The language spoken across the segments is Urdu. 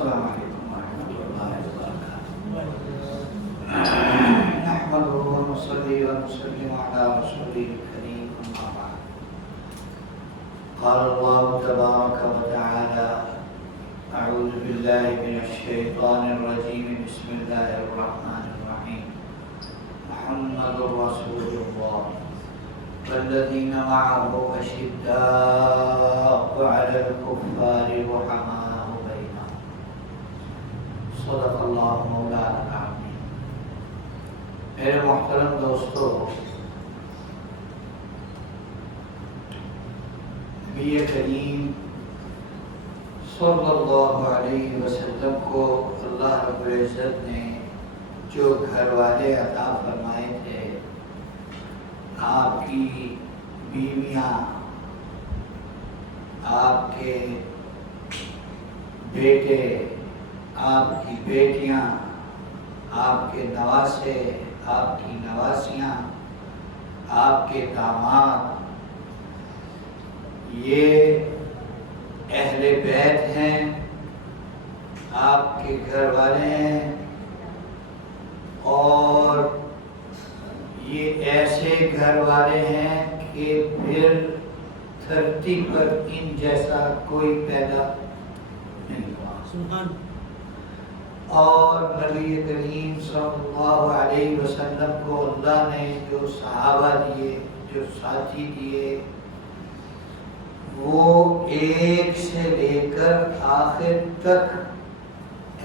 السلام علیکم ورحمۃ اللہ وبرکاتہ۔ نحمده ونصلي ونسلم على رسوله الكريم، أما بعد۔ قال الله تبارك وتعالى: أعوذ بالله من الشيطان الرجيم، بسم الله الرحمن الرحيم، محمد رسول الله والذين معه أشداء على الكفار رحماء بينهم، صدق الله مولانا العظيم۔ میرے محترم دوستو، نبی کریم صلی اللہ علیہ وسلم کو اللہ رب العزت نے جو گھر والے عطا فرمائے تھے، آپ کی بیویاں، آپ کے بیٹے، آپ کی بیٹیاں، آپ کے نواسے، آپ کی نواسیاں، آپ کے داماد، یہ اہل بیت ہیں، آپ کے گھر والے ہیں، اور یہ ایسے گھر والے ہیں کہ پھر دھرتی پر ان جیسا کوئی پیدا نہیں ہوا۔ اور نبی کریم صلی اللہ علیہ وسلم کو اللہ نے جو صحابہ دیے، جو ساتھی دیے، وہ ایک سے لے کر آخر تک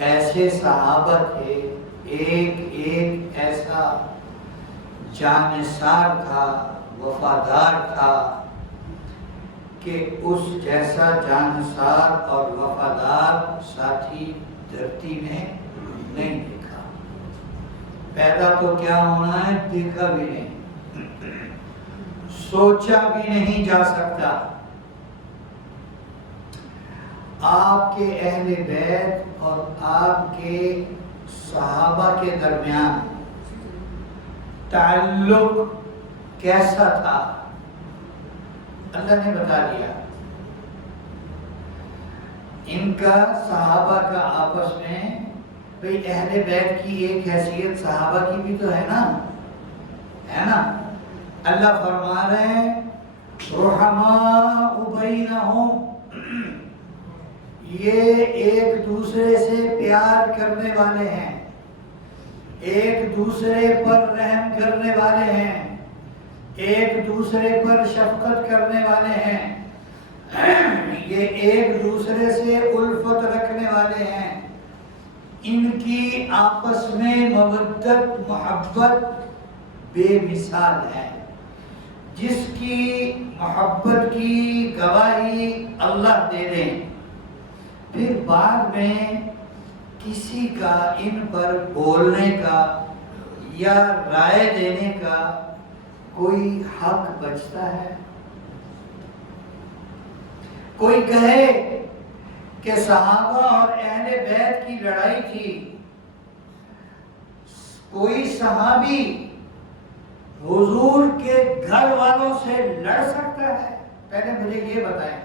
ایسے صحابہ تھے، ایک ایک ایسا جانثار تھا، وفادار تھا کہ اس جیسا جانثار اور وفادار ساتھی دھرتی میں نہیں دیکھا۔ پیدا تو کیا ہونا ہے، دیکھا بھی نہیں، سوچا بھی نہیں جا سکتا۔ آپ کے اہل بیت اور آپ کے صحابہ کے درمیان تعلق کیسا تھا، اللہ نے بتا دیا۔ ان کا صحابہ کا آپس میں، بھئی اہل بیت کی ایک حیثیت صحابہ کی بھی تو ہے نا، اللہ فرما رہے ہیں رحماء بینہم، یہ ایک دوسرے سے پیار کرنے والے ہیں، ایک دوسرے پر رحم کرنے والے ہیں، ایک دوسرے پر شفقت کرنے والے ہیں، یہ ایک دوسرے سے الفت رکھنے والے ہیں۔ ان کی آپس میں مودت محبت بے مثال ہے، جس کی محبت کی گواہی اللہ دے دیں، پھر بعد میں کسی کا ان پر بولنے کا یا رائے دینے کا کوئی حق بچتا ہے؟ کوئی کہے کہ صحابہ اور اہل بیت کی لڑائی تھی، کوئی صحابی حضور کے گھر والوں سے لڑ سکتا ہے؟ پہلے مجھے یہ بتائیں،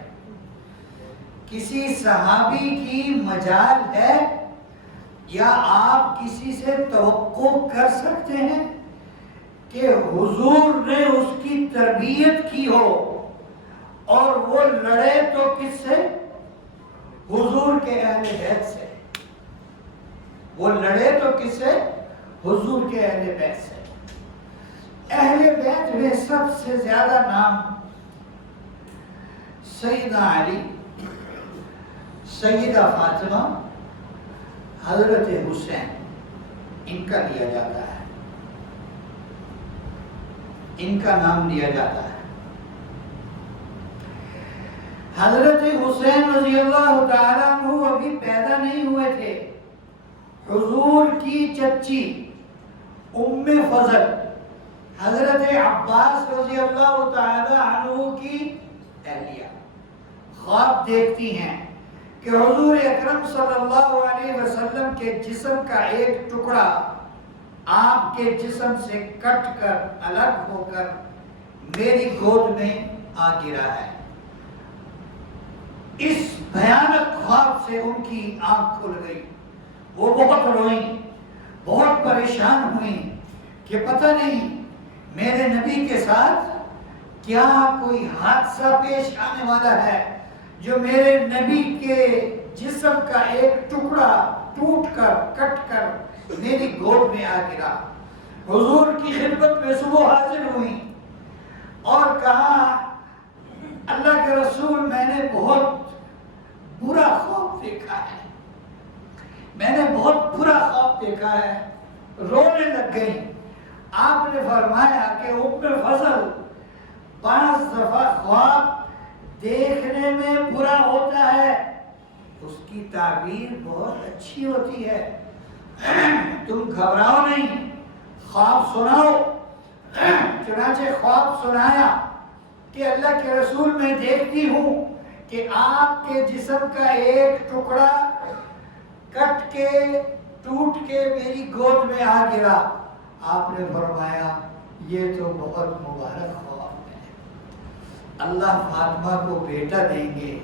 کسی صحابی کی مجال ہے یا آپ کسی سے توقع کر سکتے ہیں کہ حضور نے اس کی تربیت کی ہو اور وہ لڑے تو کس سے؟ حضور کے اہل بیت سے۔ وہ لڑے تو کس سے؟ حضور کے اہل بیت سے۔ اہل بیت میں سب سے زیادہ نام سیدنا علی، سیدہ فاطمہ، حضرت حسین، ان کا لیا جاتا ہے، ان کا نام لیا جاتا ہے۔ حضرت حسین رضی اللہ تعالیٰ عنہ ابھی پیدا نہیں ہوئے تھے۔ حضور کی چچی ام فضل حضرت عباس رضی اللہ تعالیٰ عنہ کی اہلیہ خواب دیکھتی ہیں کہ حضور اکرم صلی اللہ علیہ وسلم کے جسم کا ایک ٹکڑا آپ کے جسم سے کٹ کر الگ ہو کر میری گود میں آ گرا ہے۔ اس بھیانک خواب سے ان کی آنکھ کھل گئی. وہ بہت روئیں، بہت پریشان ہوئیں کہ پتہ نہیں میرے نبی کے ساتھ کیا کوئی حادثہ پیش آنے والا ہے جو میرے نبی کے جسم کا ایک ٹکڑا ٹوٹ کر کٹ کر میری گود میں آ گرا. حضور کی خدمت میں صبح حاضر ہوئی اور کہا اللہ کے رسول میں نے بہت برا خواب دیکھا ہے، میں نے بہت برا خواب دیکھا ہے. رونے لگ گئی. آپ نے فرمایا کہ ام فضل 5 دفعہ خواب دیکھنے میں برا ہوتا ہے، اس کی تعبیر بہت اچھی ہوتی ہے. تم گھبراؤ نہیں، خواب سناؤ. چنانچہ خواب سنایا کہ اللہ کے رسول میں دیکھتی ہوں کہ آپ کے جسم کا ایک ٹکڑا کٹ کے ٹوٹ کے میری گود میں آ گرا. آپ نے فرمایا یہ تو بہت مبارک خواب ہے، اللہ فاطمہ کو بیٹا دیں گے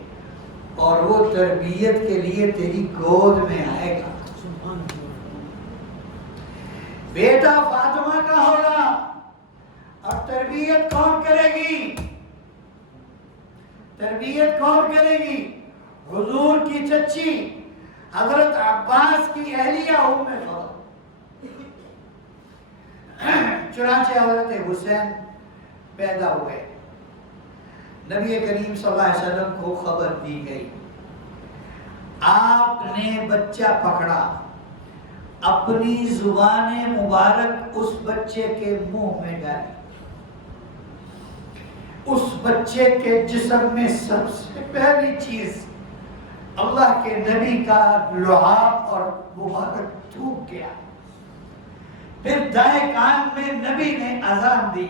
اور وہ تربیت کے لیے تیری گود میں آئے گا. بیٹا فاطمہ کا ہوگا اور تربیت کون کرے گی؟ تربیت کون کرے گی؟ حضور کی چچی حضرت عباس کی اہلیہ ام فضل. چنانچہ حضرت حسین پیدا ہوئے. نبی کریم صلی اللہ علیہ وسلم کو خبر دی گئی. آپ نے بچہ پکڑا، اپنی زبان مبارک اس بچے کے منہ میں ڈالی. اس بچے کے جسم میں سب سے پہلی چیز اللہ کے نبی کا لعاب اور مبارک تھوک گیا. پھر دائیں کان میں نبی نے اذان دی،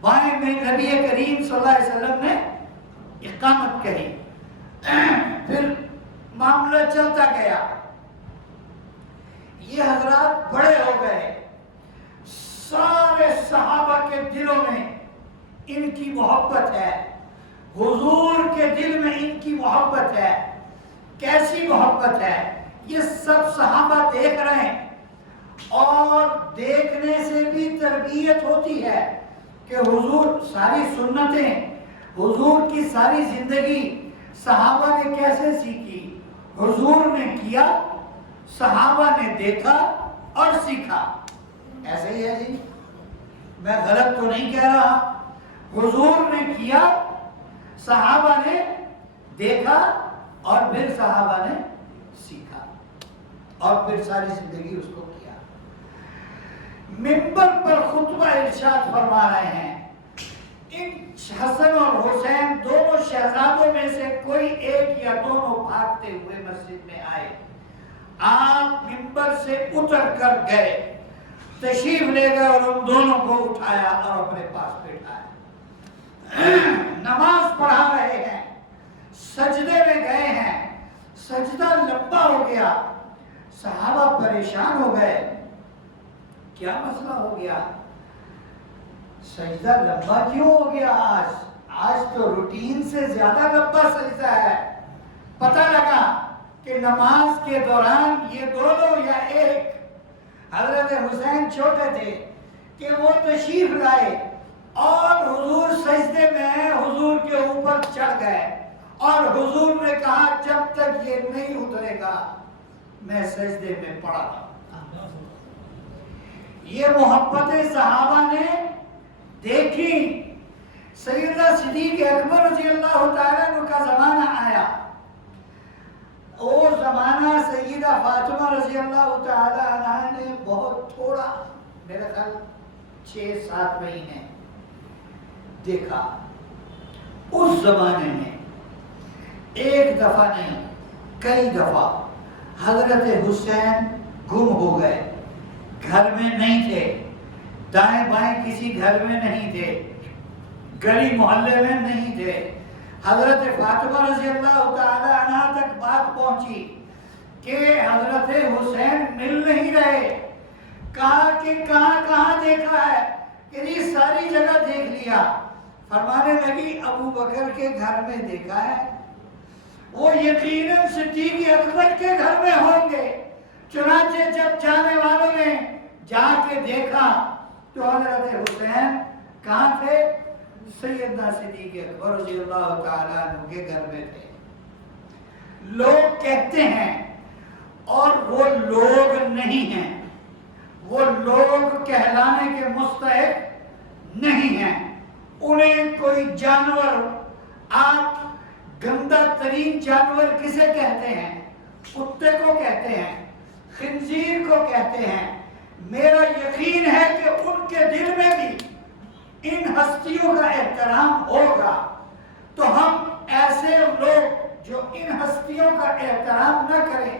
بائیں میں نبی کریم صلی اللہ علیہ وسلم نے اقامت کہی. پھر معاملہ چلتا گیا. یہ حضرات بڑے ہو گئے، سارے صحابہ کے دلوں میں ان کی محبت ہے، حضور کے دل میں ان کی محبت ہے. کیسی محبت ہے؟ یہ سب صحابہ دیکھ رہے ہیں اور دیکھنے سے بھی تربیت ہوتی ہے کہ حضور ساری سنتیں، حضور کی ساری زندگی صحابہ نے کیسے سیکھی. حضور نے کیا، صحابہ نے دیکھا اور سیکھا. ایسے ہی ہے جی، میں غلط تو نہیں کہہ رہا. حضور نے کیا، صحابہ نے دیکھا اور پھر صحابہ نے سیکھا اور پھر ساری زندگی اس کو کیا. منبر پر خطبہ ارشاد فرما رہے ہیں. ان حسن اور حسین دونوں شہزادوں میں سے کوئی ایک یا دونوں بھاگتے ہوئے مسجد میں آئے. آپ منبر سے اتر کر گئے، تشریف لے گئے اور ان دونوں کو اٹھایا اور اپنے پاس بٹھایا. نماز پڑھا رہے ہیں، سجدے میں گئے ہیں، سجدہ لمبا ہو گیا. صحابہ پریشان ہو گئے، کیا مسئلہ ہو گیا؟ سجدہ لمبا کیوں ہو گیا؟ آج تو روٹین سے زیادہ لمبا سجدہ ہے. پتہ لگا کہ نماز کے دوران یہ دونوں یا ایک، حضرت حسین چھوٹے تھے کہ وہ تشریف لائے اور حضور سجدے میں حضور کے اوپر چڑھ گئے اور حضور نے کہا جب تک یہ نہیں اترے گا میں سجدے میں پڑا رہا. یہ محبت صحابہ نے دیکھی. سیدنا صدیق اکبر رضی اللہ تعالیٰ عنہ کا زمانہ آیا. وہ زمانہ سیدہ فاطمہ رضی اللہ تعالیٰ عنہ نے بہت تھوڑا، میرے خیال 6-7 مہینے دیکھا. اس زمانے میں ایک دفعہ نہیں کئی دفعہ حضرت حسین گم ہو گئے، گھر میں نہیں تھے، دائیں بائیں کسی گھر میں نہیں تھے، گلی محلے میں نہیں تھے. حضرت فاطمہ رضی اللہ تعالی عنہ تک بات پہنچی کہ حضرت حسین مل نہیں رہے. کہا کہ کہاں کہاں دیکھا ہے؟ کہ ساری جگہ دیکھ لیا. فرمانے لگی ابو بکر کے گھر میں دیکھا ہے. وہ یقیناً صدیق اکبر کے گھر میں ہوں گے۔ چنانچہ جب جانے والوں نے جا کے دیکھا تو حضرت حسین کہاں تھے؟ سیدنا صدیق اکبر رضی اللہ تعالیٰ عنہ کے گھر میں تھے۔ لوگ کہتے ہیں اور وہ لوگ نہیں ہیں، وہ لوگ کہلانے کے مستحق نہیں ہیں۔ انہیں کوئی جانور، آپ گندہ ترین جانور کسے کہتے ہیں؟ کتے کو کہتے ہیں، خنزیر کو کہتے ہیں۔ میرا یقین ہے کہ ان کے دل میں بھی ان ہستیوں کا احترام ہوگا، تو ہم ایسے لوگ جو ان ہستیوں کا احترام نہ کریں،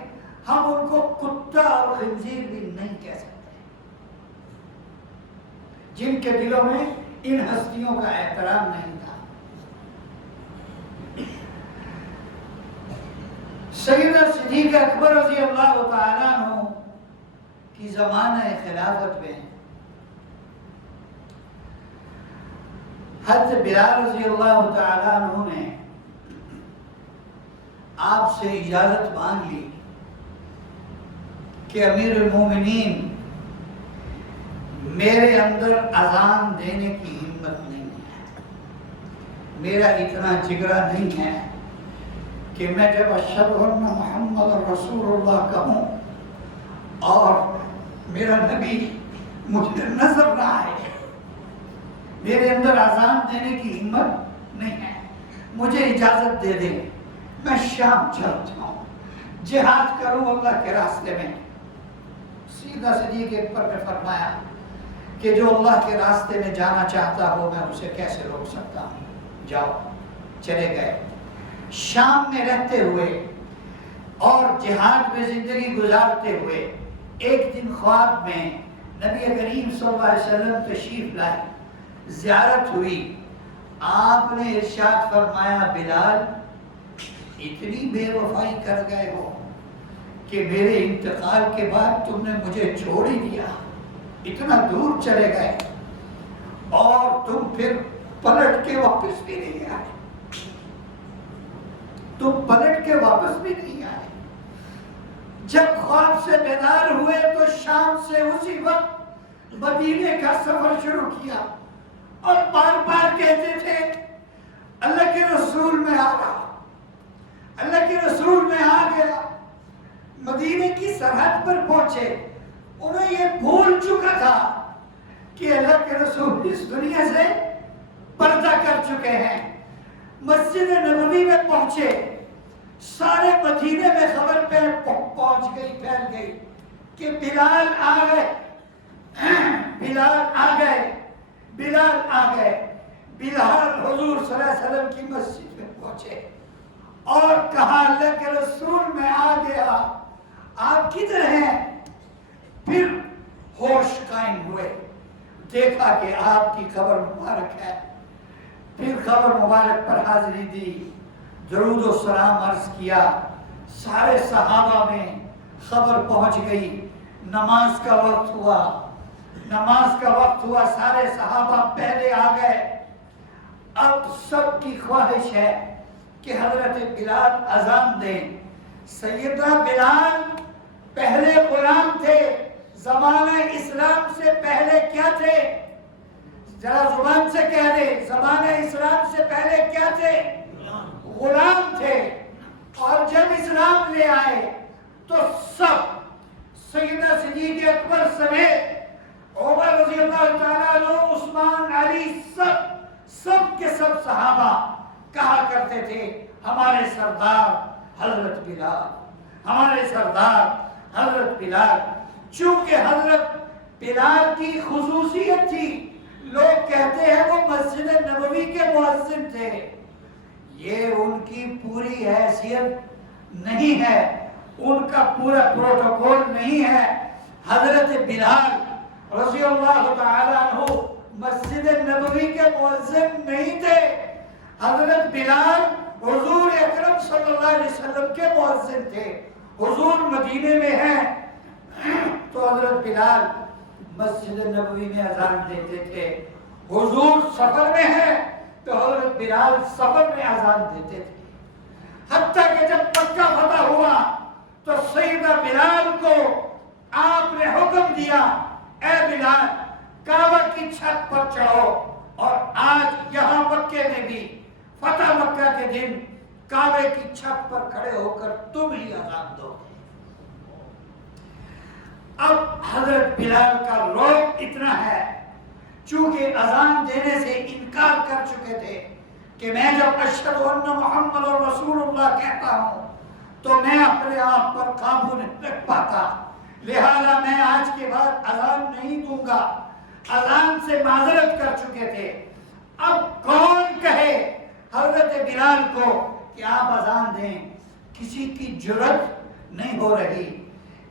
ہم ان کو کتا اور خنزیر بھی نہیں کہہ سکتے۔ جن کے دلوں میں ان ہستیوں کا احترام نہیں تھا۔ سیدنا صدیق اکبر رضی اللہ تعالیٰ عنہ کی زمانہ خلافت میں حضرت بلال رضی اللہ تعالیٰ عنہ نے آپ سے اجازت مانگ لی کہ امیر المومنین، میرے اندر اذان دینے کی ہمت نہیں ہے، میرا اتنا جگرا نہیں ہے کہ میں جب اشہد ان محمد رسول اللہ کہوں اور میرا نبی مجھے نظر نہ آئے، میرے اندر اذان دینے کی ہمت نہیں ہے، مجھے اجازت دے دیں، میں شام چل جاؤں، جہاد کروں اللہ کے راستے میں۔ سیدھا صدیق اکبر نے فرمایا کہ جو اللہ کے راستے میں جانا چاہتا ہو میں اسے کیسے روک سکتا ہوں، جاؤ۔ چلے گئے۔ شام میں رہتے ہوئے اور جہاد میں زندگی گزارتے ہوئے ایک دن خواب میں نبی کریم صلی اللہ علیہ وسلم تشریف لائے، زیارت ہوئی۔ آپ نے ارشاد فرمایا، بلال اتنی بے وفائی کر گئے ہو کہ میرے انتقال کے بعد تم نے مجھے چھوڑ ہی دیا، اتنا دور چلے گئے اور تم پھر پلٹ کے واپس بھی نہیں آئے، تم پلٹ کے واپس بھی نہیں آئے۔ جب خواب سے بیدار ہوئے تو شام سے اسی وقت مدینے کا سفر شروع کیا اور بار بار کہتے تھے اللہ کے رسول میں آ رہا، اللہ کے رسول میں آ گیا۔ مدینے کی سرحد پر پہنچے، انہیں یہ بھول چکا تھا کہ اللہ کے رسول اس دنیا سے پردہ کر چکے ہیں۔ مسجد نبوی میں پہنچے، سارے مدینے میں خبر پہنچ گئی، پھیل گئی کہ بلال آ گئے، بلال آ گئے، بلال آ گئے۔ بلال حضور صلی اللہ علیہ وسلم کی مسجد میں پہنچے اور کہا اللہ کے رسول میں آ گیا، آپ کدھر ہیں؟ پھر ہوش قائم ہوئے، دیکھا کہ آپ کی قبر مبارک ہے، پھر قبر مبارک پر حاضری دی، درود و سلام عرض کیا۔ سارے صحابہ میں خبر پہنچ گئی، نماز کا وقت ہوا، نماز کا وقت ہوا، سارے صحابہ پہلے آ گئے۔ اب سب کی خواہش ہے کہ حضرت بلال اذان دیں۔ سیدنا بلال پہلے غلام تھے، زمانہ اسلام سے پہلے کیا تھے؟ ذرا زبان سے کہہ دے، زمانہ اسلام سے پہلے کیا تھے؟ غلام تھے۔ اور جب اسلام لے آئے تو سب، سیدنا صدیق اکبر سمیت عمر رضی اللہ تعالیٰ عنہ، عثمان، علی، سب کے سب صحابہ کہا کرتے تھے ہمارے سردار حضرت بلال، ہمارے سردار حضرت بلال۔ چونکہ حضرت بلال کی خصوصیت تھی، لوگ کہتے ہیں وہ مسجد نبوی کے مؤذن تھے، یہ ان کی پوری حیثیت نہیں ہے، ان کا پورا پروٹوکول نہیں ہے۔ حضرت بلال رضی اللہ تعالی عنہ مسجد نبوی کے مؤذن نہیں تھے، حضرت بلال حضور اکرم صلی اللہ علیہ وسلم کے مؤذن تھے۔ حضور مدینے میں ہیں تو حضرت بلال مسجد نبوی میں اذان دیتے تھے، حضور سفر میں ہیں تو حضرت بلال سفر میں اذان دیتے تھے۔ حتیٰ کہ جب مکہ فتح ہوا تو سیدنا بلال کو آپ نے حکم دیا، اے بلال کعبہ کی چھت پر چڑھو، اور آج یہاں مکے میں بھی فتح مکہ کے دن کعبے کی چھت پر کھڑے ہو کر تم ہی اذان دو۔ اب حضرت بلال کا رعب اتنا ہے، چونکہ اذان دینے سے انکار کر چکے تھے کہ میں جب اشہد ان محمد رسول اللہ کہتا ہوں تو میں اپنے آپ پر قابو نہیں رکھ پاتا، لہذا میں آج کے بعد اذان نہیں دوں گا۔ اذان سے معذرت کر چکے تھے۔ اب کون کہے حضرت بلال کو کہ آپ اذان دیں؟ کسی کی جرأت نہیں ہو رہی۔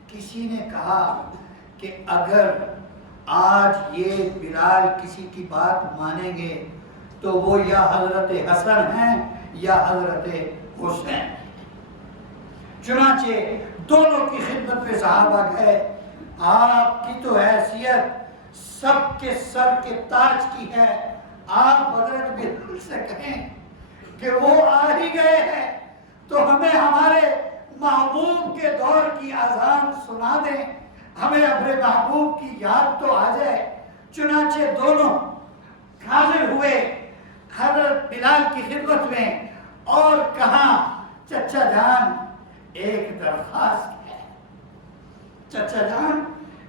کسی نے کہا کہ اگر آج یہ بلال کسی کی بات مانیں گے تو وہ یا حضرت حسن ہیں یا حضرت حسین۔ چنانچہ دونوں کی خدمت میں صحابہ گئے۔ آپ کی تو حیثیت سب کے سر کے تاج کی ہے، آپ حضرت بلال سے کہیں کہ وہ آ ہی گئے ہیں تو ہمیں ہمارے محبوب کے دور کی اذان سنا دیں، ہمیں اپنے محبوب کی یاد تو آ جائے۔ چنانچہ دونوں حاضر ہوئے حضرت بلال کی خدمت میں اور کہا، چچا جان ایک درخواست ہے، چچا جان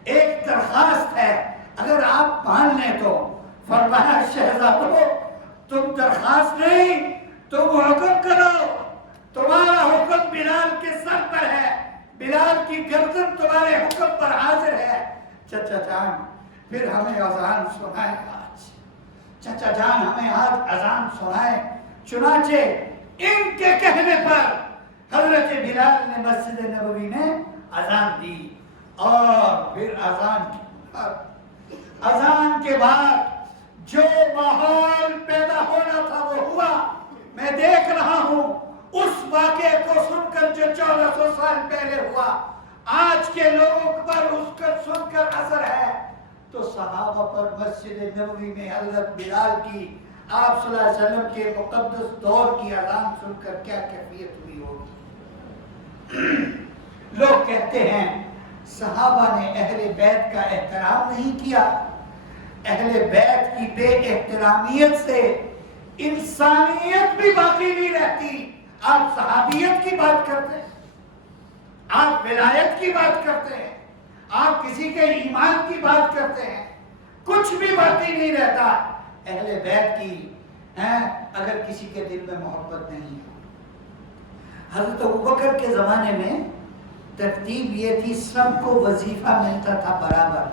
ایک درخواست ہے، اگر آپ مان لیں تو۔ فرمایا شہزادو تم درخواست نہیں، تم حکم کرو، تمہارا حکم بلال کے سر پر ہے، بلال کی گردن تمہارے حکم پر حاضر ہے۔ چچا جان پھر ہمیں اذان سنائے آج، چچا جان ہمیں آج اذان سنائے۔ چنانچہ ان کے کہنے پر حضرت بلال نے مسجد نبوی میں اذان دی، اور پھر اذان کے بعد جو ماحول پیدا ہونا تھا وہ ہوا۔ میں دیکھ رہا ہوں اس واقعے کو سن کر جو 1400 سال پہلے ہوا، آج کے لوگوں پر اس کا سن کر اثر ہے، تو صحابہ پر مسجد نبوی میں حضرت بلال کی آپ صلی اللہ علیہ وسلم کے مقدس دور کی اذان سن کر کیا کیفیت ہوئی ہوگی۔ لوگ کہتے ہیں صحابہ نے اہل بیت کا احترام نہیں کیا۔ اہل بیت کی بے احترامیت سے انسانیت بھی باقی نہیں رہتی۔ آپ صحابیت کی بات کرتے ہیں، آپ ولایت کی بات کرتے ہیں، آپ کسی کے ایمان کی بات کرتے ہیں، کچھ بھی باقی نہیں رہتا اہل بیت کی اگر کسی کے دل میں محبت نہیں ہے۔ حضرت ابوبکر کے زمانے میں ترتیب یہ تھی، سب کو وظیفہ ملتا تھا برابر۔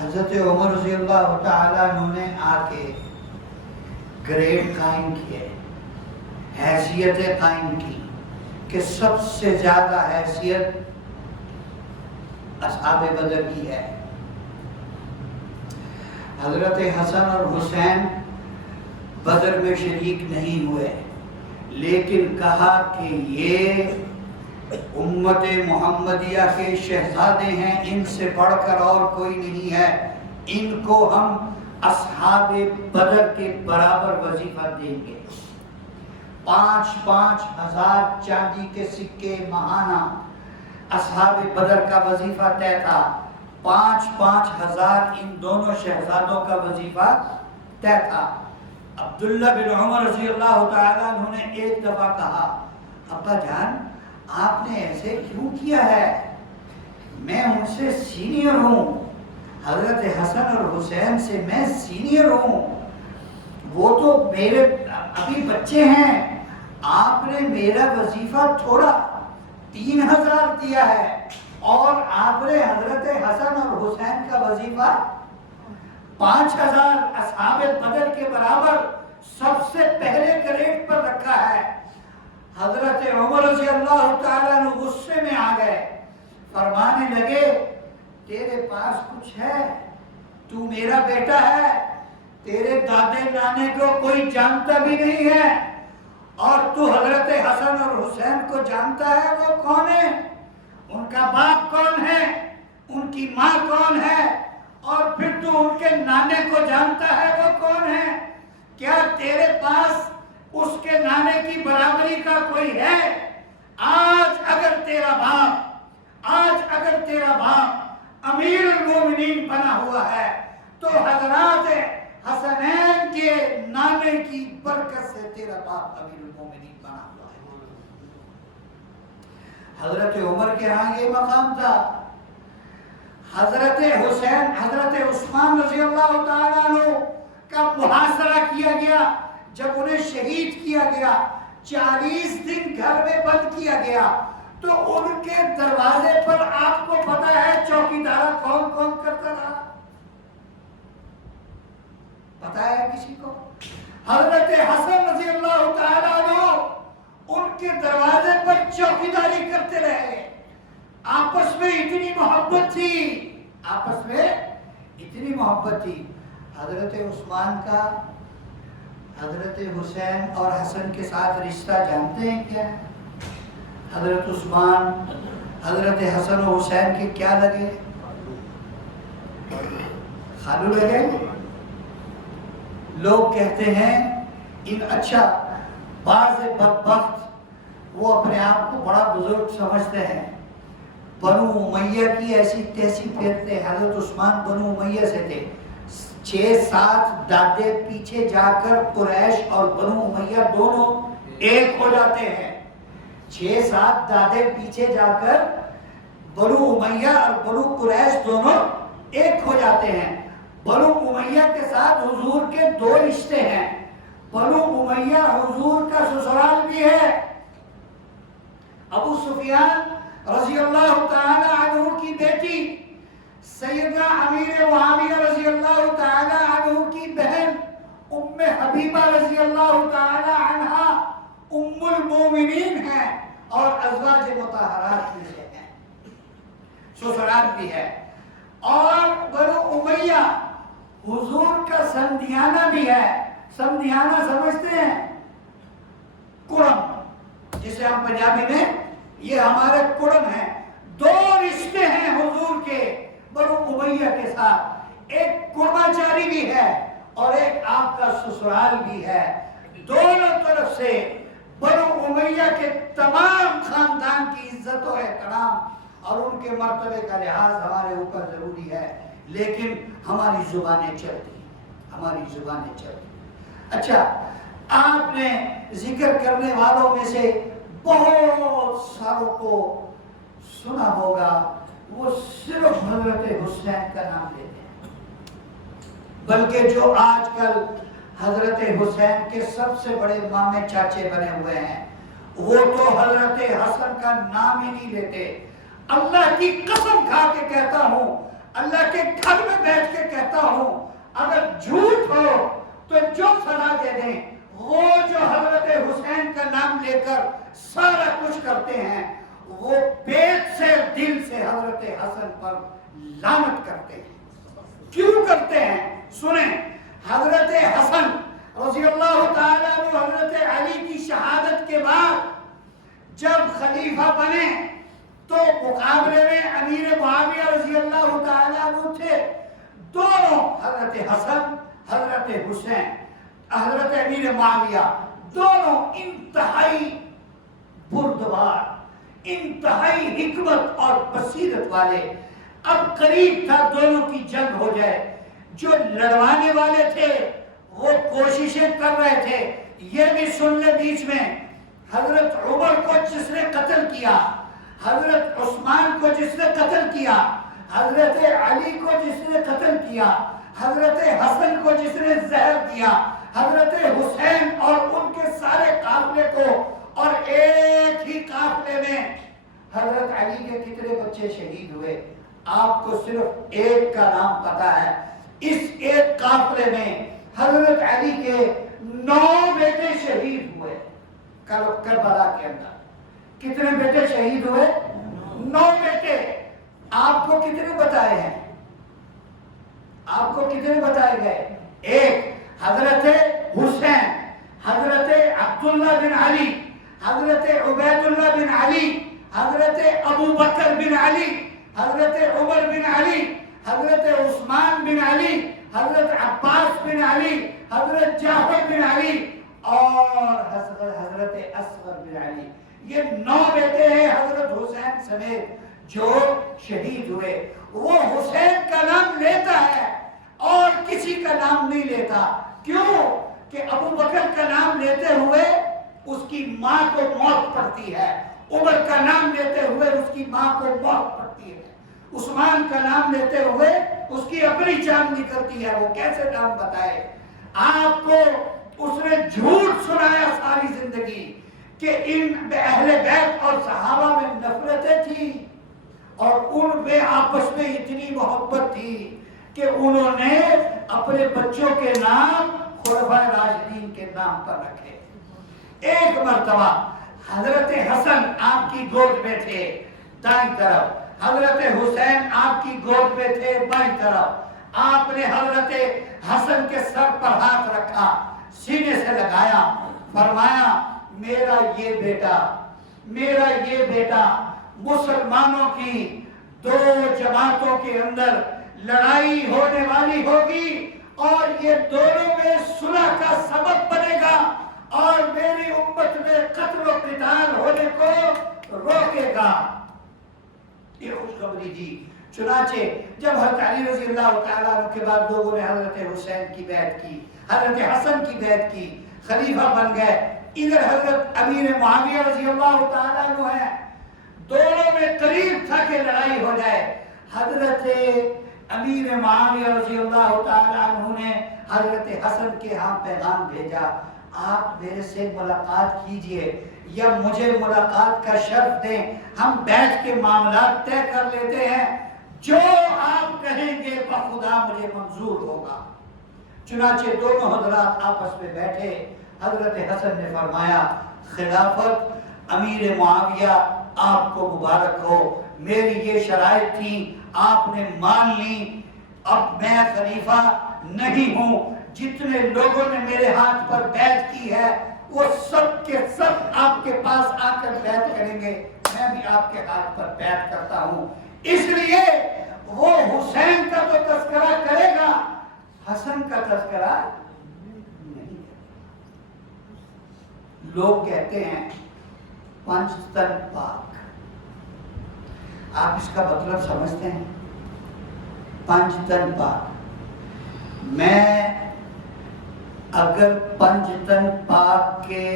حضرت عمر رضی اللہ تعالیٰ عنہ نے آ کے گریڈ قائم کیے، حیثیتیں قائم کی کہ سب سے زیادہ حیثیت اصحاب بدر کی ہے۔ حضرت حسن اور حسین بدر میں شریک نہیں ہوئے، لیکن کہا کہ یہ امت محمدیہ کے شہزادے ہیں، ان سے بڑھ کر اور کوئی نہیں ہے، ان کو ہم اصحاب بدر کے برابر وظیفہ دیں گے۔ 5,000 چاندی کے سکے ماہانہ اصحاب بدر کا وظیفہ طے تھا، 5,000 ان دونوں شہزادوں کا وظیفہ طے تھا۔ عبداللہ بن عمر رضی اللہ تعالیٰ عنہ نے ایک دفعہ کہا، ابا جان آپ نے ایسے کیوں کیا ہے؟ میں ان سے سینئر ہوں، حضرت حسن اور حسین سے میں سینئر ہوں، وہ تو میرے ابھی بچے ہیں، آپ نے میرا وظیفہ تھوڑا 3,000 دیا ہے، اور آپ نے حضرت حسن اور حسین کا وظیفہ 5,000 اصحاب بدر کے برابر سب سے پہلے گریڈ پر رکھا ہے۔ حضرت عمر رضی اللہ تعالیٰ عنہ غصے میں آ گئے، فرمانے لگے تیرے پاس کچھ ہے؟ تو میرا بیٹا ہے، تیرے دادے نانے کو کوئی جانتا بھی نہیں ہے، اور تو حضرت حسن اور حسین کو جانتا ہے وہ کون ہے، ان کا باپ کون ہے، ان کی ماں کون ہے، اور پھر تو ان کے نانے کو جانتا ہے وہ کون ہے؟ کیا تیرے پاس اس کے نانے کی برابری کا کوئی ہے؟ آج اگر تیرا باپ امیر المومنین بنا ہوا ہے تو حضرات حسنین کے نانے کی برکت سے تیرا باپ امیر المومنین بنا ہوا ہے۔ حضرت عمر کے ہاں یہ مقام تھا۔ حضرت حسین، حضرت عثمان رضی اللہ تعالیٰ عنہ کا محاصرہ کیا گیا، جب انہیں شہید کیا گیا، 40 دن گھر میں بند کیا گیا، تو ان کے دروازے پر آپ کو پتا ہے چوکیدار کون کون کرتا رہا؟ پتا ہے کسی کو؟ حضرت حسن رضی اللہ تعالیٰ عنہ ان کے دروازے پر چوکیداری کرتے رہے۔ آپس میں اتنی محبت تھی، حضرت عثمان کا حضرت حسین اور حسن کے ساتھ رشتہ جانتے ہیں کیا؟ حضرت عثمان حضرت حسن و حسین کے کیا لگے؟ خالو لگے۔ لوگ کہتے ہیں بعض بدبخت وہ اپنے آپ کو بڑا بزرگ سمجھتے ہیں، بنو امیہ کی ایسی تیسی پھرتے۔ حضرت عثمان بنو امیہ سے تھے، 6-7 دادے پیچھے جا کر قریش اور بنو امیہ دونوں ایک ہو جاتے ہیں۔ 6-7 دادے پیچھے جا کر بنو امیہ اور بنو قریش دونوں ایک ہو جاتے ہیں۔ بنو امیہ کے ساتھ حضور کے 2 رشتے ہیں۔ بنو امیہ حضور کا سسرال بھی ہے۔ ابو سفیان رضی اللہ تعالی عنہ کی بیٹی سیدنا امیر معاویہ رضی اللہ تعالی عنہ کی بہن ام حبیبہ رضی اللہ تعالی عنہا ام المومنین ہیں اور ازواج مطہرات میں سے ہیں، سسرال بھی ہے۔ اور بنو امیہ حضور کا سندھیانہ بھی ہے۔ سندھیانہ سمجھتے ہیں؟ کڑم، جسے ہم پنجابی میں، یہ ہمارے کڑم ہیں۔ 2 رشتے ہیں حضور کے بنو امیہ کے ساتھ، ایک کڑماچاری بھی ہے اور ایک آپ کا سسرال بھی ہے۔ دونوں طرف سے بنو امیہ کے تمام خاندان کی عزت و احترام اور ان کے مرتبے کا لحاظ ہمارے اوپر ضروری ہے، لیکن ہماری زبانیں چلتی۔ اچھا، آپ نے ذکر کرنے والوں میں سے بہت ساروں کو سنا ہوگا، وہ صرف حضرت حسین کا نام لیتے ہیں، بلکہ جو آج کل حضرت حسین کے سب سے بڑے مامے چاچے بنے ہوئے ہیں، وہ تو حضرت حسن کا نام ہی نہیں لیتے۔ اللہ کی قسم کھا کے کہتا ہوں، اللہ کے گھر میں بیٹھ کے کہتا ہوں، اگر جھوٹ ہو تو جو سزا دے دیں، وہ جو حضرت حسین کا نام لے کر سارا کچھ کرتے ہیں، وہ پیٹ سے دل سے حضرت حسن پر لعنت کرتے ہیں۔ کیوں کرتے ہیں؟ سنیں، حضرت حسن رضی اللہ تعالیٰ عنہ حضرت علی کی شہادت کے بعد جب خلیفہ بنے تو مقابلے میں امیر معاویہ رضی اللہ تعالیٰ عنہ تھے۔ دونوں حضرت حسن، حضرت حسین، حضرت امیر معاویہ دونوں انتہائی بردبار، انتہائی حکمت اور بصیرت والے۔ اب قریب تھا دونوں کی جنگ ہو جائے۔ جو لڑوانے والے تھے وہ کوششیں کر رہے تھے۔ یہ بھی سن لے بیچ میں، حضرت عمر کو جس نے قتل کیا، حضرت عثمان کو جس نے قتل کیا، حضرت علی کو جس نے قتل کیا، حضرت حسن کو جس نے زہر دیا، حضرت حسین اور ان کے سارے قافلے کو، اور ایک ہی قافلے میں حضرت علی کے کتنے بچے شہید ہوئے؟ آپ کو صرف ایک کا نام پتا ہے۔ اس ایک قافلے میں حضرت علی کے 9 بیٹے شہید ہوئے۔ کربلا کے اندر کتنے بیٹے شہید ہوئے؟ 9 بیٹے۔ آپ کو کتنے بتائے ہیں؟ آپ کو کتنے بتائے گئے؟ ایک حضرت حسین، حضرت عبداللہ بن علی، حضرت عبید اللہ بن علی، حضرت ابو بکر بن علی، حضرت عمر بن علی، حضرت عثمان بن علی، حضرت عباس بن علی، حضرت جعفر بن علی اور حضرت اصغر بن علی، یہ 9 بیٹے ہیں حضرت حسین سمیت جو شہید ہوئے۔ وہ حسین کا نام لیتا ہے اور کسی کا نام نہیں لیتا، کیوں کہ ابو بکر کا نام لیتے ہوئے اس کی ماں کو موت پڑتی ہے، عمر کا نام لیتے ہوئے اس کی ماں کو موت پڑتی ہے، عثمان کا نام لیتے ہوئے اس کی اپنی جان نکلتی ہے، وہ کیسے نام بتائے؟ آپ کو اس نے جھوٹ سنایا ساری زندگی کہ ان اہل بیت اور صحابہ میں نفرتیں تھیں اور ان میں آپس میں اتنی محبت تھی کہ انہوں نے اپنے بچوں کے نام خلفائے راشدین کے نام پر رکھے۔ ایک مرتبہ حضرت حسن آپ کی گود میں تھے دائیں طرف، حضرت حسین آپ کی گود میں تھے بائیں طرف، آپ نے حضرت حسن کے سر پر ہاتھ رکھا، سینے سے لگایا، فرمایا میرا یہ بیٹا مسلمانوں کی 2 جماعتوں کے اندر لڑائی ہونے والی ہوگی اور یہ دونوں میں صلح کا سبب بنے گا اور میری امت میں قتل و قتال ہونے کو روکے گا۔ یہ خوشخبری دی۔ چنانچہ جب حضرت علی رضی اللہ تعالیٰ عنہ کے بعد لوگوں نے حضرت حسین کی بیعت کی، حضرت حسن کی بیعت کی، خلیفہ بن گئے، ادھر حضرت امیر معاویہ رضی اللہ تعالیٰ عنہ ہیں، دونوں میں قریب تھا کہ لڑائی ہو جائے۔ حضرت امیر معاویہ رضی اللہ تعالیٰ عنہ نے حضرت حسن کے ہاں پیغام بھیجا، آپ میرے سے ملاقات کیجئے یا مجھے ملاقات کا شرف دیں، ہم بیٹھ کے معاملات طے کر لیتے ہیں، جو آپ کہیں گے بخدا مجھے منظور ہوگا۔ چنانچہ دونوں حضرات آپس میں بیٹھے، حضرت حسن نے فرمایا خلافت امیر معاویہ آپ کو مبارک ہو، میری یہ شرائط تھی آپ نے مان لی، اب میں خلیفہ نہیں ہوں، جتنے لوگوں نے میرے ہاتھ پر بیعت کی ہے وہ سب کے سب آپ کے پاس آ کر بیعت کریں گے، میں بھی آپ کے ہاتھ پر بیعت کرتا ہوں۔ اس لیے وہ حسین کا تو تذکرہ کرے گا، حسن کا تذکرہ نہیں۔ لوگ کہتے ہیں پنجتن پاک، آپ اس کا مطلب سمجھتے ہیں؟ پنجتن پاک، میں اگر پنجتن پاک کے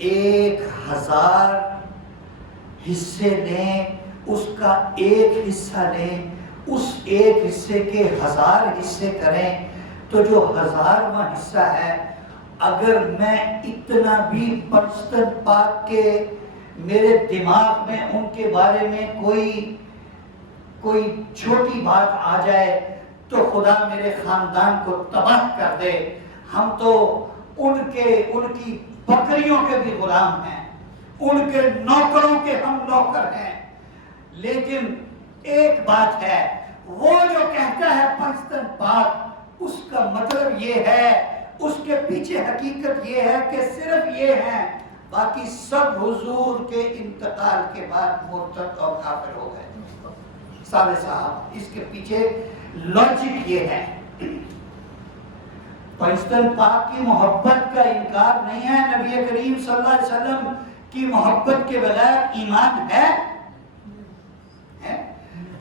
1000 حصے لیں، اس کا ایک حصہ لیں، اس ایک حصے کے 1000 حصے کریں تو جو 1000واں حصہ ہے، اگر میں اتنا بھی پنجتن پاک کے میرے دماغ میں ان کے بارے میں کوئی چھوٹی بات آ جائے تو خدا میرے خاندان کو تباہ کر دے، ہم تو ان کی بکریوں کے بھی غلام ہیں، ان کے نوکروں کے ہم نوکر ہیں۔ لیکن ایک بات ہے، وہ جو کہتا ہے پنجتن پاک، اس کا مطلب یہ ہے، اس کے پیچھے حقیقت یہ ہے کہ صرف یہ ہے، باقی سب حضور کے انتقال کے بعد مرتد اور کافر ہو گئے۔ سارے صاحب اس کے پیچھے لاجک یہ ہے۔ پنجتن پاک کی محبت کا انکار نہیں ہے، نبی کریم صلی اللہ علیہ وسلم کی محبت کے بغیر ایمان ہے؟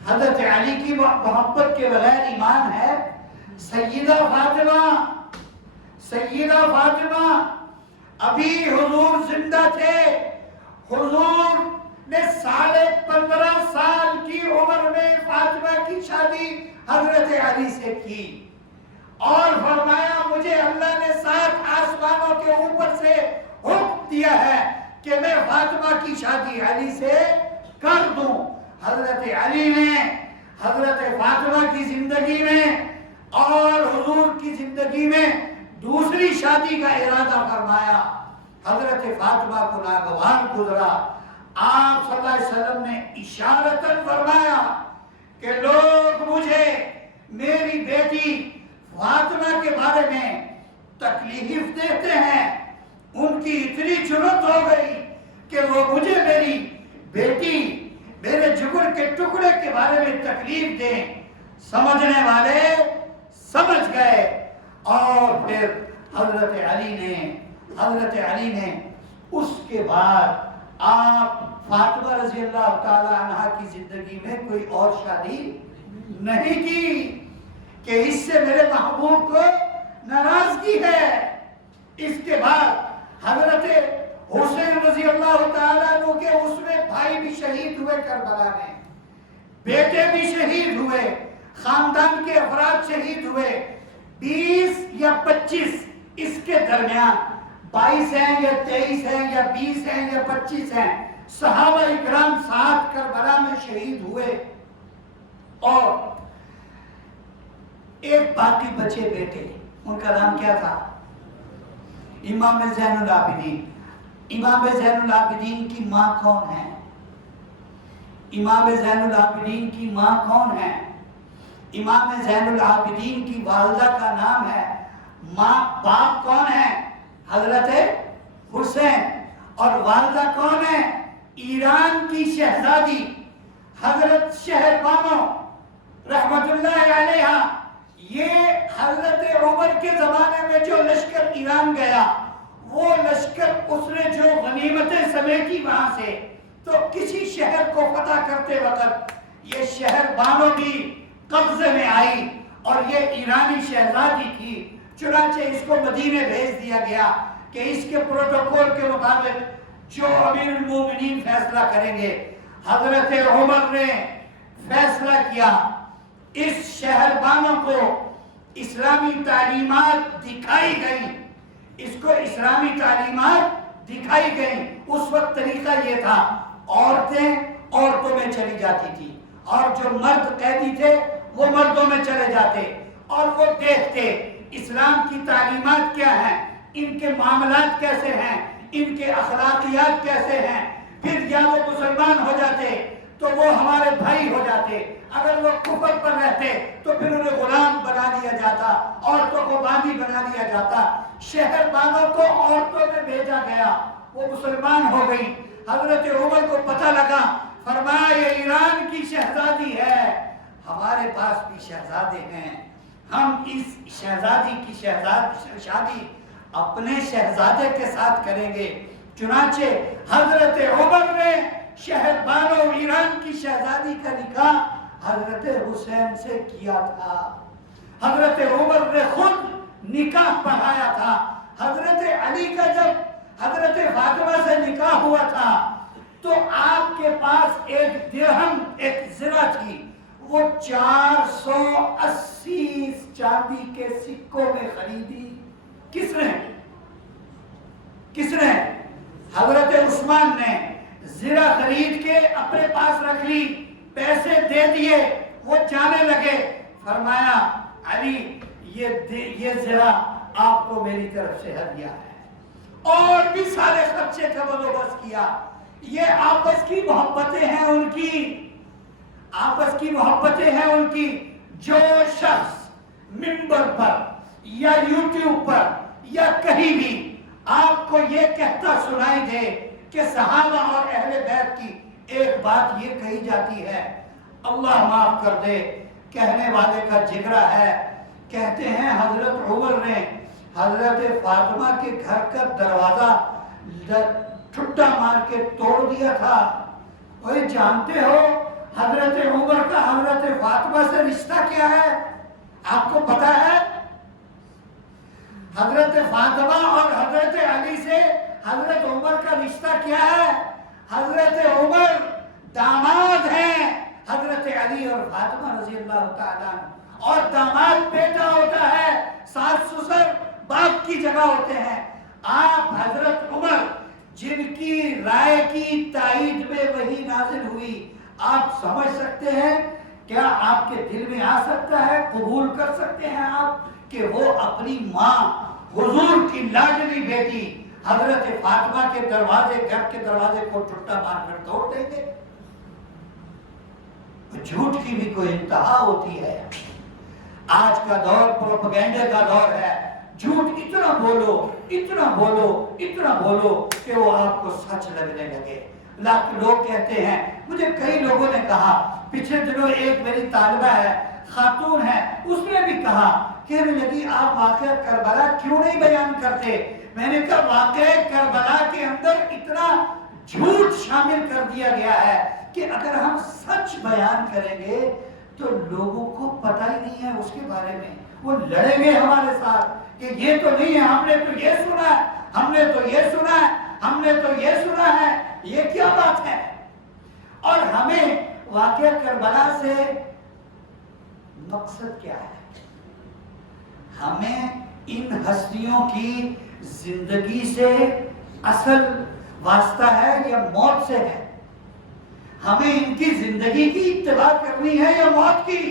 حضرت علی کی محبت کے بغیر ایمان ہے؟ سیدہ فاطمہ ابھی حضور زندہ تھے، حضور نے 15.5 سال کی عمر میں فاطمہ کی شادی حضرت علی سے کی اور فرمایا مجھے اللہ نے 7 آسمانوں کے اوپر سے حکم دیا ہے کہ میں فاطمہ کی شادی علی سے کر دوں۔ حضرت علی نے حضرت فاطمہ کی زندگی میں اور حضور کی زندگی میں دوسری شادی کا ارادہ فرمایا، حضرت فاطمہ کو ناگوار گزرا، آپ صلی اللہ علیہ وسلم نے اشارتاً فرمایا کہ لوگ مجھے میری بیٹی فاطمہ کے بارے میں تکلیف دیتے ہیں، ان کی اتنی جرأت ہو گئی کہ وہ مجھے میری بیٹی میرے جگر کے ٹکڑے کے بارے میں تکلیف دیں۔ سمجھنے والے سمجھ گئے اور پھر حضرت علی نے اس کے بعد آپ فاطمہ رضی اللہ تعالی عنہ کی زندگی میں کوئی اور شادی نہیں کی کہ اس سے میرے محبوب کو ناراضگی ہے۔ اس کے بعد حضرت حسین رضی اللہ تعالیٰ عنہ کے اس میں بھائی بھی شہید ہوئے کربلا میں، بیٹے بھی شہید ہوئے، خاندان کے افراد شہید ہوئے، 20 یا 25 اس کے درمیان 22 ہیں یا 23 ہیں یا 20 ہیں یا 25 ہیں صحابہ اکرام ساتھ کربلا میں شہید ہوئے، اور ایک باقی بچے بیٹے، ان کا نام کیا تھا؟ امام زین العابدین۔ امام زین العابدین کی ماں کون ہے؟ امام زین العابدین کی ماں کون ہے؟ امام زین العابدین کی والدہ کا نام ہے، باپ کون ہے؟ حضرت حسین، اور والدہ کون ہے؟ ایران کی شہزادی حضرت شہربانو رحمت اللہ علیہا۔ یہ حضرت عمر کے زمانے میں جو لشکر ایران گیا، وہ لشکر اس نے جو غنیمتیں سمیٹی وہاں سے، تو کسی شہر کو فتح کرتے وقت یہ شہر بانو بھی قبضے میں آئی، اور یہ ایرانی شہزادی تھی، چنانچہ اس کو مدینے بھیج دیا گیا کہ اس کے پروٹوکول کے مطابق جو امیر المومنین فیصلہ کریں گے۔ حضرت عمر نے فیصلہ کیا اس شہر بانو کو اسلامی تعلیمات دکھائی گئی، اس کو اسلامی تعلیمات دکھائی گئی۔ اس وقت طریقہ یہ تھا، عورتیں عورتوں میں چلی جاتی تھی، اور جو مرد قیدی تھے وہ مردوں میں چلے جاتے، اور وہ دیکھتے اسلام کی تعلیمات کیا ہیں، ان کے معاملات کیسے ہیں، ان کے اخلاقیات کیسے ہیں۔ پھر یا وہ مسلمان ہو جاتے تو وہ ہمارے بھائی ہو جاتے، اگر وہ کفر پر رہتے تو پھر انہیں غلام بنا دیا جاتا، عورتوں کو باندھی بنا دیا جاتا۔ شہر بانو کو عورتوں میں بھیجا گیا، وہ مسلمان ہو گئی۔ حضرت عمر کو پتہ لگا، فرمایا یہ ایران کی شہزادی ہے، ہمارے پاس بھی شہزادے ہیں، ہم اس شہزادی کی شادی اپنے شہزادے کے ساتھ کریں گے۔ چنانچہ حضرت عمر نے شہر بانو ایران کی شہزادی کا نکاح حضرت حسین سے کیا تھا۔ حضرت عمر نے خود نکاح پڑھایا تھا۔ حضرت علی کا جب حضرت فاطمہ سے نکاح ہوا تھا تو آپ کے پاس ایک درہم، ایک زرہ تھی، وہ 480 چاندی کے سکوں میں خریدی۔ کس نے؟ حضرت عثمان نے زرہ خرید کے اپنے پاس رکھ لی، پیسے دے دیے، وہ جانے لگے۔ فرمایا علی یہ زرہ آپ کو میری طرف سے ہدیہ ہے، اور بھی سارے خرچے کا بندوبست کیا۔ یہ آپس کی محبتیں ہیں ان کی، آپس کی محبتیں ہیں ان کی۔ جو شخص ممبر پر یا یوٹیوب پر یا کہیں بھی آپ کو یہ کہتا سنائی دے کہ صحابہ اور اہل بیت کی ایک بات یہ کہی جاتی ہے، اللہ معاف کر دے، کہنے والے کا جگرا ہے۔ کہتے ہیں حضرت عمر نے حضرت فاطمہ کے گھر کا دروازہ ٹھٹا مار کے توڑ دیا تھا۔ وہی جانتے ہو حضرت عمر کا حضرت فاطمہ سے رشتہ کیا ہے؟ آپ کو پتا ہے؟ حضرت فاطمہ اور حضرت علی سے حضرت عمر کا رشتہ کیا ہے؟ حضرت عمر داماد ہیں حضرت علی اور فاطمہ رضی اللہ تعالیٰ عنہ، اور داماد بیٹا ہوتا ہے، ساس سسر باپ کی جگہ ہوتے ہیں۔ آپ حضرت عمر جن کی رائے کی تائید میں وحی نازل ہوئی، آپ سمجھ سکتے ہیں؟ کیا آپ کے دل میں آ سکتا ہے، قبول کر سکتے ہیں آپ کہ وہ اپنی ماں حضور کی لاڈلی بیٹی حضرت فاطمہ کے دروازے، گھر کے دروازے کو ٹھٹا مار کر توڑ دیں گے؟ جھوٹ کی بھی کوئی انتہا ہوتی ہے۔ آج کا دور پروپیگنڈے کا دور ہے، جھوٹ اتنا بولو، اتنا بولو، اتنا بولو کہ وہ آپ کو سچ لگنے لگے۔ لوگ کہتے ہیں، مجھے کئی لوگوں نے کہا، پچھلے دنوں ایک میری طالبہ ہے خاتون ہے، اس نے بھی کہا، کہنے لگی آپ واقعہ کربلا کیوں نہیں بیان کرتے؟ میں نے کہا واقعہ کربلا کے اندر اتنا جھوٹ شامل کر دیا گیا ہے کہ اگر ہم سچ بیان کریں گے تو لوگوں کو پتہ ہی نہیں ہے اس کے بارے میں، وہ لڑیں گے ہمارے ساتھ کہ یہ تو نہیں ہے، ہم نے تو یہ سنا ہے، ہم نے تو یہ سنا ہے، ہم نے تو یہ سنا ہے، یہ کیا بات ہے؟ اور ہمیں واقعہ کربلا سے مقصد کیا ہے؟ ہمیں ان ہستیوں کی زندگی سے اصل واسطہ ہے یا موت سے ہے؟ ہمیں ان کی زندگی کی اتباع کرنی ہے یا موت کی؟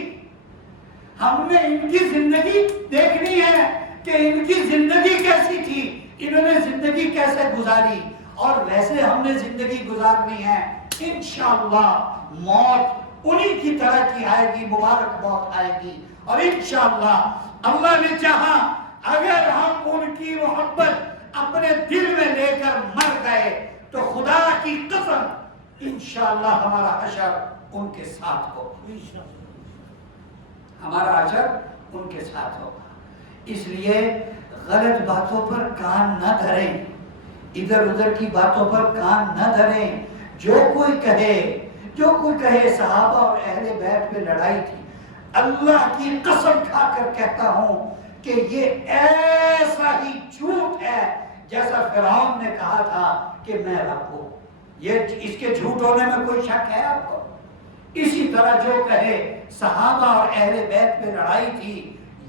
ہم نے ان کی زندگی دیکھنی ہے کہ ان کی زندگی کیسی تھی، انہوں نے زندگی کیسے گزاری، اور ویسے ہم نے زندگی گزارنی ہے۔ انشاءاللہ موت انہی کی طرح کی آئے گی، مبارک موت آئے گی، اور انشاءاللہ اللہ نے چاہا اگر ہم ان کی محبت اپنے دل میں لے کر مر گئے تو خدا کی قسم انشاءاللہ ہمارا حشر ان کے ساتھ ہوگا، ہمارا حشر ان کے ساتھ ہوگا۔ اس لیے غلط باتوں پر کان نہ دھریں، ادھر ادھر کی باتوں پر کان نہ دھریں۔ جو کوئی کہے صحابہ اور اہل بیت میں لڑائی تھی، اللہ کی قسم کھا کر کہتا ہوں کہ یہ ایسا ہی جھوٹ ہے جیسا فرعون نے کہا تھا کہ میں رب ہوں۔ اس کے جھوٹ ہونے میں کوئی شک ہے آپ کو؟ اسی طرح جو کہے صحابہ اور اہل بیت میں لڑائی تھی،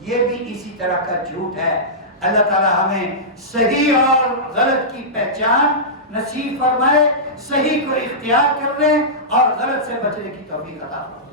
یہ بھی اسی طرح کا جھوٹ ہے۔ اللہ تعالی ہمیں صحیح اور غلط کی پہچان نصیب فرمائے، صحیح کو اختیار کرنے اور غلط سے بچنے کی توفیق عطا فرمائے۔